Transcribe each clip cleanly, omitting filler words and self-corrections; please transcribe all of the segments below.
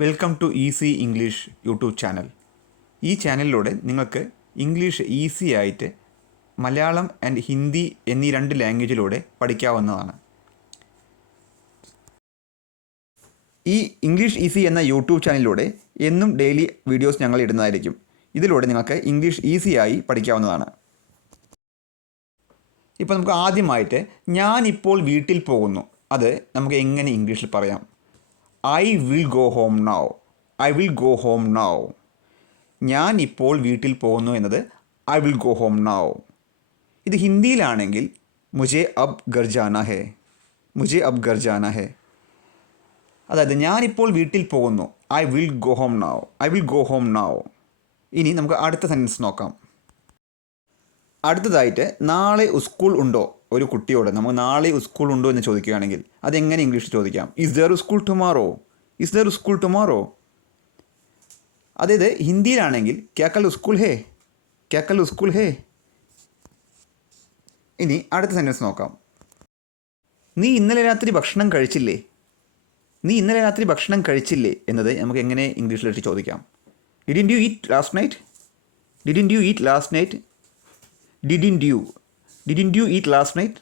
Welcome to easy English YouTube channel. ഈ ചാനലിലൂടെ നിങ്ങൾക്ക് ഇംഗ്ലീഷ് ഈസി ആയിട്ട് മലയാളം ആൻഡ് ഹിന്ദി എന്നീ രണ്ട് ലാംഗ്വേജിലൂടെ പഠിക്കാവുന്നതാണ്. ഈ ഇംഗ്ലീഷ് ഈസി എന്ന യൂട്യൂബ് ചാനലിലൂടെ എന്നും ഡെയിലി വീഡിയോസ് ഞങ്ങൾ ഇടുന്നതായിരിക്കും. ഇതിലൂടെ നിങ്ങൾക്ക് ഇംഗ്ലീഷ് ഈസിയായി പഠിക്കാവുന്നതാണ്. ഇപ്പോൾ നമുക്ക് ആദ്യമായിട്ട് ഞാനിപ്പോൾ വീട്ടിൽ പോകുന്നു, അത് നമുക്ക് എങ്ങനെ ഇംഗ്ലീഷിൽ പറയാം? I will go home now. I will go home now. ഞാൻ ഇപ്പോൾ വീട്ടിൽ പോകുന്നു എന്നത് I will go home now. ഇത് ഹിന്ദിയിലാണെങ്കിൽ മുझे अब घर जाना है. मुझे अब घर जाना है. അതായത് ഞാനിപ്പോൾ വീട്ടിൽ പോകുന്നു I will go home now. I will go home now. ഇനി നമുക്ക് അടുത്ത സെൻറ്റൻസ് നോക്കാം. അടുത്തതായിട്ട് നാളെ സ്കൂൾ ഉണ്ടോ? ഒരു കുട്ടിയോട് നമുക്ക് നാളെ സ്കൂൾ ഉണ്ടോ എന്ന് ചോദിക്കുകയാണെങ്കിൽ അതെങ്ങനെ ഇംഗ്ലീഷിൽ ചോദിക്കാം? Is there school tomorrow? Is there school tomorrow? അതായത് ഹിന്ദിയിലാണെങ്കിൽ ക്യാ കൽ സ്കൂൾ ഹേ? ക്യാ കൽ സ്കൂൾ ഹേ? ഇനി അടുത്ത സെൻറ്റൻസ് നോക്കാം. നീ ഇന്നലെ രാത്രി ഭക്ഷണം കഴിച്ചില്ലേ? നീ ഇന്നലെ രാത്രി ഭക്ഷണം കഴിച്ചില്ലേ എന്നത് നമുക്ക് എങ്ങനെ ഇംഗ്ലീഷിലിട്ട് ചോദിക്കാം? Didn't you eat last night? Didn't you eat last night? Didn't you eat last night?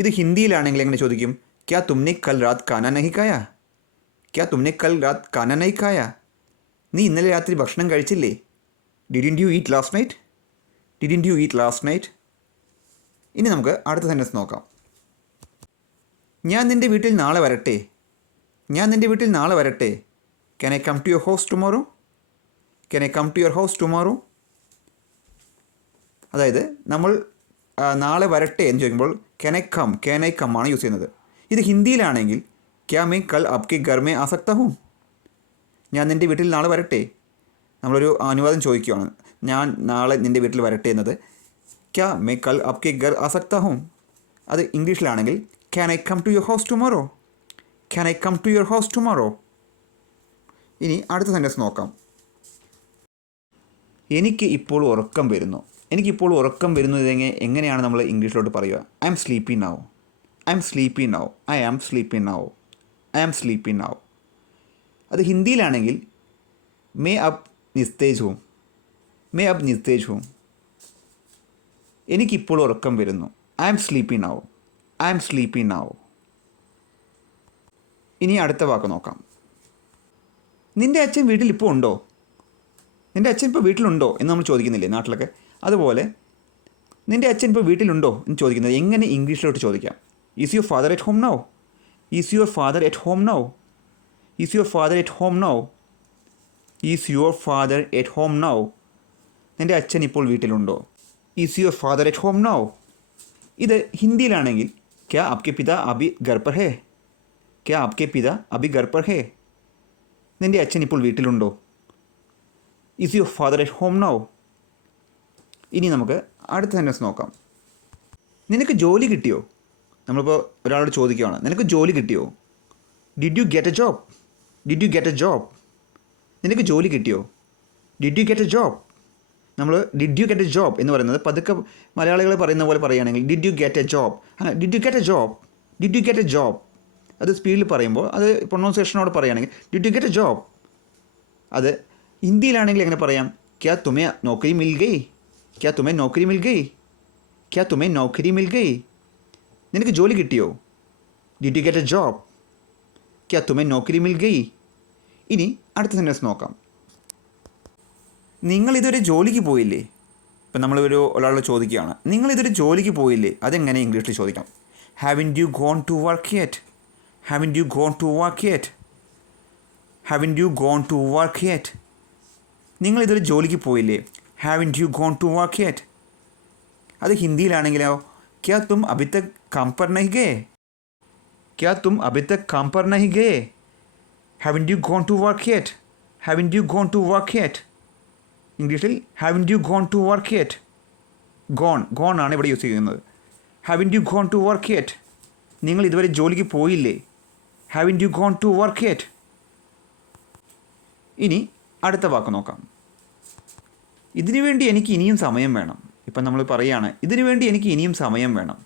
ഇത് ഹിന്ദിയിലാണെങ്കിൽ എങ്ങനെ ചോദിക്കും? ക്യാ തുമ്നെ കൽ രാത് കാനാ നഹി ഖായാ? ക്യാ തുമ്നെ കൽ രാത് കാനാ നഹി ഖായാ? നീ ഇന്നലെ രാത്രി ഭക്ഷണം കഴിച്ചില്ലേ? Didn't you eat last night? Didn't you eat last night? ഇനി നമുക്ക് അടുത്ത സെൻറ്റൻസ് നോക്കാം. ഞാൻ നിൻ്റെ വീട്ടിൽ നാളെ വരട്ടെ? ഞാൻ നിൻ്റെ വീട്ടിൽ നാളെ വരട്ടെ? Can I come to your house tomorrow? Can I come to your house tomorrow? അതായത് നമ്മൾ നാളെ വരട്ടെ എന്ന് ചോദിക്കുമ്പോൾ ക്യാൻ ഐ കം ആണ് യൂസ് ചെയ്യുന്നത്. ഇത് ഹിന്ദിയിലാണെങ്കിൽ ക്യാ മേ കൽ ആപ്കെ ഘർ മേ ആ സക്താ ഹൂം? ഞാൻ നിൻ്റെ വീട്ടിൽ നാളെ വരട്ടെ? നമ്മളൊരു അനുവാദം ചോദിക്കുകയാണ്. ഞാൻ നാളെ നിൻ്റെ വീട്ടിൽ വരട്ടെ എന്നത് ക്യാ മേ കൽ ആപ്കെ ഘർ ആ സക്താ ഹൂം. അത് ഇംഗ്ലീഷിലാണെങ്കിൽ can I come to your house tomorrow? Can I come to your house tomorrow? ഇനി അടുത്ത സെൻറ്റൻസ് നോക്കാം. എനിക്ക് ഇപ്പോൾ ഉറക്കം വരുന്നു. എനിക്കിപ്പോൾ ഉറക്കം വരുന്നത് എങ്ങനെയാണ് നമ്മൾ ഇംഗ്ലീഷിലോട്ട് പറയുക? I am sleepy now. I am sleepy now. I am sleepy now. I am sleepy now. അത് ഹിന്ദിയിലാണെങ്കിൽ മേ അബ് നിസ്തേജ് ഹൂം. മേ അബ് നിസ്തേജ് ഹൂം. എനിക്കിപ്പോൾ ഉറക്കം വരുന്നു. I am sleepy now. I am sleepy now. ഇനി അടുത്ത വാക്ക് നോക്കാം. നിൻ്റെ അച്ഛൻ വീട്ടിൽ ഇപ്പോൾ ഉണ്ടോ? നിൻ്റെ അച്ഛൻ ഇപ്പോൾ വീട്ടിലുണ്ടോ എന്ന് നമ്മൾ ചോദിക്കുന്നില്ലേ നാട്ടിലൊക്കെ? അതുപോലെ നിൻ്റെ അച്ഛൻ ഇപ്പോൾ വീട്ടിലുണ്ടോ എന്ന് ചോദിക്കുന്നത് എങ്ങനെ ഇംഗ്ലീഷിലോട്ട് ചോദിക്കാം? Is your father at home now? Is your father at home now? Is your father at home now? Is your father at home now? നിൻ്റെ അച്ഛൻ ഇപ്പോൾ വീട്ടിലുണ്ടോ? Is your father at home now? ഇത് ഹിന്ദിയിലാണെങ്കിൽ ക്യാ ആപ്കെ പിതാ അഭി ഘർ പർ ഹേ? ക്യാ ആപ്കെ പിതാ അഭി ഘർ പർ ഹേ? നിൻ്റെ അച്ഛൻ ഇപ്പോൾ വീട്ടിലുണ്ടോ? Is your father at home now? ഇനി നമുക്ക് അടുത്ത സെൻറ്റൻസ് നോക്കാം. നിനക്ക് ജോലി കിട്ടിയോ? നമ്മളിപ്പോൾ ഒരാളോട് ചോദിക്കുകയാണ്, നിനക്ക് ജോലി കിട്ടിയോ? Did you get a job? Did you get a job? നിനക്ക് ജോലി കിട്ടിയോ? Did you get a job? നമ്മൾ did you get a job എന്ന് പറയുന്നത് പതുക്കെ മലയാളികൾ പറയുന്ന പോലെ പറയുകയാണെങ്കിൽ did you get a job, അങ്ങനെ did you get a job? Did you get a job? അത് സ്പീഡിൽ പറയുമ്പോൾ അത് പ്രൊണൗൺസിയേഷനോട് പറയുകയാണെങ്കിൽ did you get a job. അത് ഹിന്ദിയിലാണെങ്കിൽ എങ്ങനെ പറയാം? ക്യാ തുമേ നോക്കരി മിൽ ഗയി? ക്യാ തുമേ നോക്കരി മിൽ ഗയി? ക്യാ തുമേ നോക്കരി മിൽ ഗയി? നിനക്ക് ജോലി കിട്ടിയോ? Did you get a job? ക്യാ തുമേ നോക്കരി മിൽ ഗയി? ഇനി അടുത്ത സെൻറ്റൻസ് നോക്കാം. നിങ്ങളിതൊരു ജോലിക്ക് പോയില്ലേ? ഇപ്പം നമ്മൾ ഒരാളോട് ചോദിക്കുകയാണ്, നിങ്ങളിതൊരു ജോലിക്ക് പോയില്ലേ? അതെങ്ങനെ ഇംഗ്ലീഷിൽ ചോദിക്കാം? Haven't you gone to work yet? Haven't you gone to work yet? Haven't you gone to work yet? നിങ്ങളിതൊരു ജോലിക്ക് പോയില്ലേ? Haven't you gone to work yet? അത് ഹിന്ദിയിലാണെങ്കിലോ ക്യാ തും അഭി തക് കാം പർ നഹി ഗയേ? ക്യാ തും അഭി തക് കാം പർ നഹി ഗയേ? Haven't you gone to work yet? Haven't you gone to work yet? ഇംഗ്ലീഷിൽ haven't you gone to work yet? Gone ആണ് ഇവിടെ യൂസ് ചെയ്യുന്നത്. Haven't you gone to work yet? നിങ്ങൾ ഇതുവരെ ജോലിക്ക് പോയില്ലേ? Haven't you gone to work yet? ഇനി അടുത്ത വാക്ക് നോക്കാം. ഇതിനു വേണ്ടി എനിക്ക് ഇനിയും സമയം വേണം. ഇപ്പം നമ്മൾ പറയുകയാണ് ഇതിനു വേണ്ടി എനിക്ക് ഇനിയും സമയം വേണം.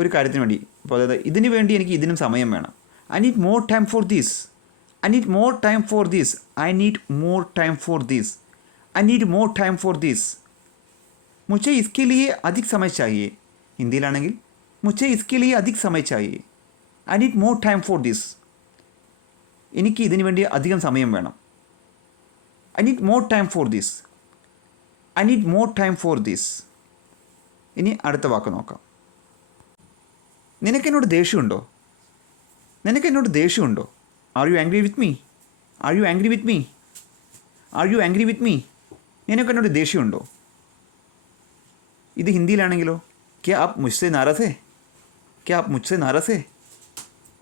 ഒരു കാര്യത്തിന് വേണ്ടി. അപ്പോൾ അതായത് ഇതിനു വേണ്ടി എനിക്ക് ഇതിനും സമയം വേണം. I need more time for this. I need more time for this. I need more time for this. I need more time for this. मुझे इसके लिए अधिक समय चाहिए. ഹിന്ദിയിലാണെങ്കിൽ मुझे इसके लिए अधिक समय चाहिए. I need more time for this. എനിക്ക് ഇതിനു വേണ്ടി അധികം സമയം വേണം. I need more time for this. I need more time for this. ഇനി അടുത്ത വാക്ക് നോക്കാം. നിനക്കെന്നോട് ദേഷ്യമുണ്ടോ? നിനക്കെന്നോട് ദേഷ്യമുണ്ടോ? Are you angry with me? Are you angry with me? Are you angry with me? നിനക്കെന്നോട് ദേഷ്യമുണ്ടോ? ഇത് ഹിന്ദിയിലാണെങ്കിലോ ക്യാ ആപ് മുझसे നാരാസ് ഹേ? ക്യാ ആപ് മുझसे നാരാസ് ഹേ?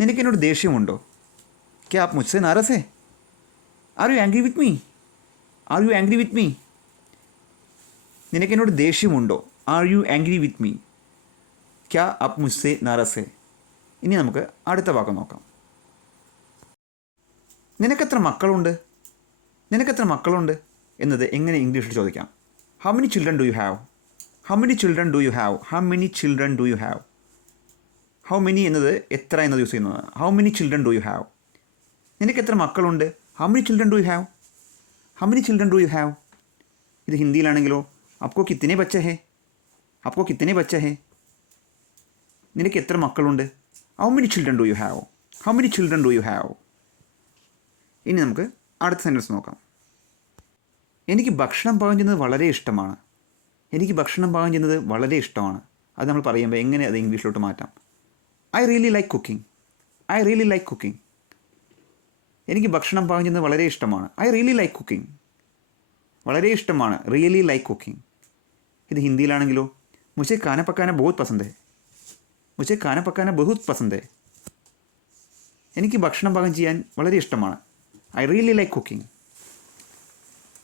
നിനക്കെന്നോട് ദേഷ്യമുണ്ടോ? ക്യാ ആപ് മുझसे നാരാസ് ഹേ? Are you angry with me? Are you angry with me? നിനക്കെന്നോട് ദേഷ്യമുണ്ടോ? Are you angry with me? ക്യാ ആപ് മുझसे നാരാസ് ഹേ? ഇനി നമുക്ക് അടുത്ത വാക്ക് നോക്കാം. നിനക്കെത്ര മക്കളുണ്ട്? നിനക്കെത്ര മക്കളുണ്ട് എന്നത് എങ്ങനെ ഇംഗ്ലീഷിൽ ചോദിക്കാം? How many children do you have? How many children do you have? How many children do you have? How many എന്നത് എത്ര എന്നത് യൂസ് ചെയ്യുന്നത്. How many children do you have? നിനക്കെത്ര മക്കളുണ്ട്? How many children do you have? How many children do you have? ഇത് ഹിന്ദിയിലാണെങ്കിലോ അപ്കോ കിത്തനെ ബച്ച ഹേ? അപ്കോ കിത്തനെ ബച്ച ഹേ? നിനക്ക് എത്ര മക്കളുണ്ട്? How many children do you have? How many children do you have? ഇനി നമുക്ക് അടുത്ത സെൻറ്റൻസ് നോക്കാം. എനിക്ക് ഭക്ഷണം പാകം ചെയ്യുന്നത് വളരെ ഇഷ്ടമാണ്. എനിക്ക് ഭക്ഷണം പാകം ചെയ്യുന്നത് വളരെ ഇഷ്ടമാണ്. അത് നമ്മൾ പറയുമ്പോൾ എങ്ങനെ അത് ഇംഗ്ലീഷിലോട്ട് മാറ്റാം? I really like cooking. I really like cooking. എനിക്ക് ഭക്ഷണം പാകം ചെയ്യുന്നത് വളരെ ഇഷ്ടമാണ്. I really like cooking. വളരെ ഇഷ്ടമാണ്. Really like cooking. ഇത് ഹിന്ദിയിലാണെങ്കിലോ മുझे खाना पकाना बहुत पसंद है. മുझे खाना पकाना बहुत पसंद है. എനിക്ക് ഭക്ഷണം പാകം ചെയ്യാൻ വളരെ ഇഷ്ടമാണ്. I really like cooking.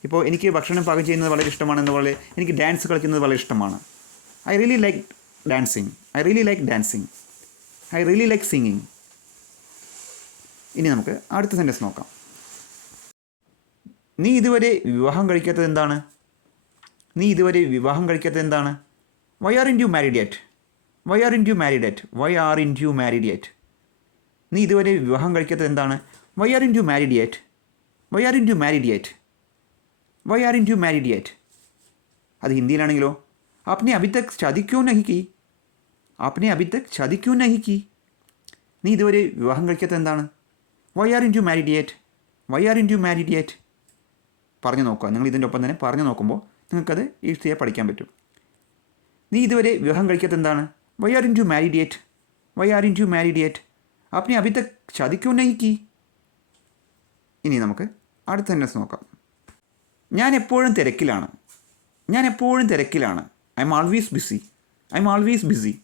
ഇപ്പോൾ എനിക്ക് ഭക്ഷണം പാകം ചെയ്യുന്നത് വളരെ ഇഷ്ടമാണെന്ന പോലെ എനിക്ക് ഡാൻസ് കളിക്കുന്നത് വളരെ ഇഷ്ടമാണ്. I really like dancing. I really like dancing. I really like singing. ഇനി നമുക്ക് അടുത്ത സെൻറ്റൻസ് നോക്കാം. നീ ഇതുവരെ വിവാഹം കഴിക്കാത്തത് എന്താണ്? നീ ഇതുവരെ വിവാഹം കഴിക്കാത്തത് എന്താണ്? Why aren't you married yet? Why aren't you married yet? Why aren't you married yet? നീ ഇതുവരെ വിവാഹം കഴിക്കാത്തത് എന്താണ്? Why aren't you married yet? Why aren't you married yet? Why aren't you married yet? അത് ഹിന്ദിയിലാണെങ്കിലോ आपने अभी तक शादी क्यों नहीं की? आपने अभी तक शादी क्यों नहीं की? നീ ഇതുവരെ വിവാഹം കഴിക്കാത്തത് എന്താണ്? Why aren't you married yet? Why aren't you married yet? പറഞ്ഞു നോക്കുക. നിങ്ങൾ ഇതിൻ്റെ ഒപ്പം തന്നെ പറഞ്ഞു നോക്കുമ്പോൾ നിങ്ങൾക്കത് ഈസിയായി പഠിക്കാൻ പറ്റും. നീ ഇതുവരെ വിവാഹം കഴിക്കാത്തത് എന്താണ്? Why aren't you married yet? Why aren't you married yet? आपने अभी तक शादी क्यों नहीं की? ഇനി നമുക്ക് അടുത്ത സെൻറ്റൻസ് നോക്കാം. ഞാൻ എപ്പോഴും തിരക്കിലാണ്. ഞാൻ എപ്പോഴും തിരക്കിലാണ്. I am always busy. I am always busy.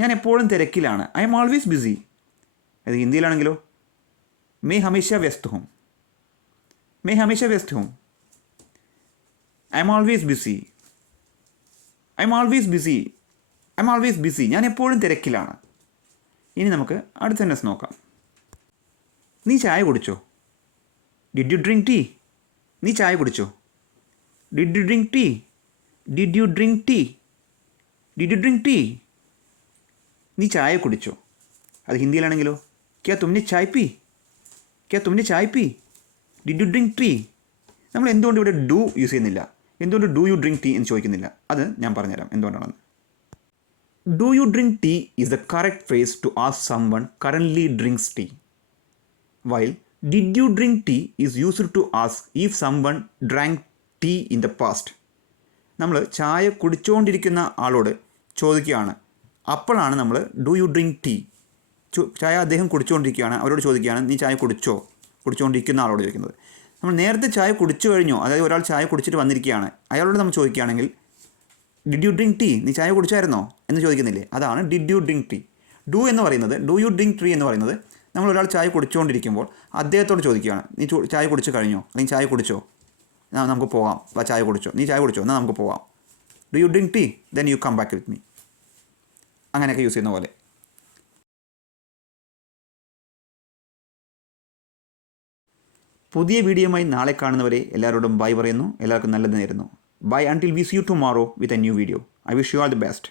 ഞാൻ എപ്പോഴും തിരക്കിലാണ്. I am always busy. അത് ഹിന്ദിയിലാണെങ്കിലോ मैं हमेशा व्यस्त हूँ. मैं हमेशा व्यस्त हूँ. I am always busy. I am always busy. I am always busy. ഞാൻ എപ്പോഴും തിരക്കിലാണ്. ഇനി നമുക്ക് അടുത്ത സെൻറ്റൻസ് നോക്കാം. നീ ചായ കുടിച്ചോ? Did you drink tea? നീ ചായ കുടിച്ചോ? Did you drink tea? Did you drink tea? Did you drink tea? നീ ചായ കുടിച്ചോ? അത് ഹിന്ദിയിലാണെങ്കിലോ ക്യാ തുമ്നെ ചായ പി? ക്യാ തുമ്നെ ചായ പി? Did you drink tea? നമ്മൾ എന്തുകൊണ്ട് ഇവിടെ ഡു യൂസ് ചെയ്യുന്നില്ല? എന്തുകൊണ്ട് ഡു യു ഡ്രിങ്ക് ടീ എന്ന് ചോദിക്കുന്നില്ല? അത് ഞാൻ പറഞ്ഞുതരാം എന്തുകൊണ്ടാണെന്ന്. Do you drink tea is the correct phrase to ask someone currently drinks tea, while did you drink tea is used to ask if someone drank tea in the past. നമ്മൾ ചായ കുടിച്ചുകൊണ്ടിരിക്കുന്ന ആളോട് ചോദിക്കുകയാണ്. അപ്പോഴാണ് നമ്മൾ ഡു യു ഡ്രിങ്ക് ടീ, ചായ അദ്ദേഹം കുടിച്ചുകൊണ്ടിരിക്കുകയാണ്, അവരോട് ചോദിക്കുകയാണ് നീ ചായ കുടിച്ചോ? കുടിച്ചുകൊണ്ടിരിക്കുന്ന ആളോട് ചോദിക്കുന്നത്. നമ്മൾ നേരത്തെ ചായ കുടിച്ചു കഴിഞ്ഞോ, അതായത് ഒരാൾ ചായ കുടിച്ചിട്ട് വന്നിരിക്കുകയാണ്, അയാളോട് നമ്മൾ ചോദിക്കുകയാണെങ്കിൽ ഡിഡ് യു ഡ്രിങ്ക് ടീ, നീ ചായ കുടിച്ചായിരുന്നോ എന്ന് ചോദിക്കുന്നില്ലേ? അതാണ് did you drink tea. Do എന്ന് പറയുന്നത്, ഡു യു ഡ്രിങ്ക് ടീ എന്ന് പറയുന്നത് നമ്മൾ ഒരാൾ ചായ കുടിച്ചുകൊണ്ടിരിക്കുമ്പോൾ അദ്ദേഹത്തോട് ചോദിക്കുകയാണ് നീ ചായ കുടിച്ച് കഴിഞ്ഞോ, അല്ലെങ്കിൽ ചായ കുടിച്ചോ, നമുക്ക് പോകാം, ചായ കുടിച്ചോ, നീ ചായ കുടിച്ചോ, എന്നാൽ നമുക്ക് പോകാം. Do you drink tea then you come back with me. അങ്ങനെയൊക്കെ യൂസ് ചെയ്യുന്ന പോലെ. പുതിയ വീഡിയോയുമായി നാളെ കാണുന്നവരെ എല്ലാവരോടും ബൈ പറയുന്നു. എല്ലാവർക്കും നല്ലത് നേരുന്നു. Bye until we see you tomorrow with a new video. I wish you all the best.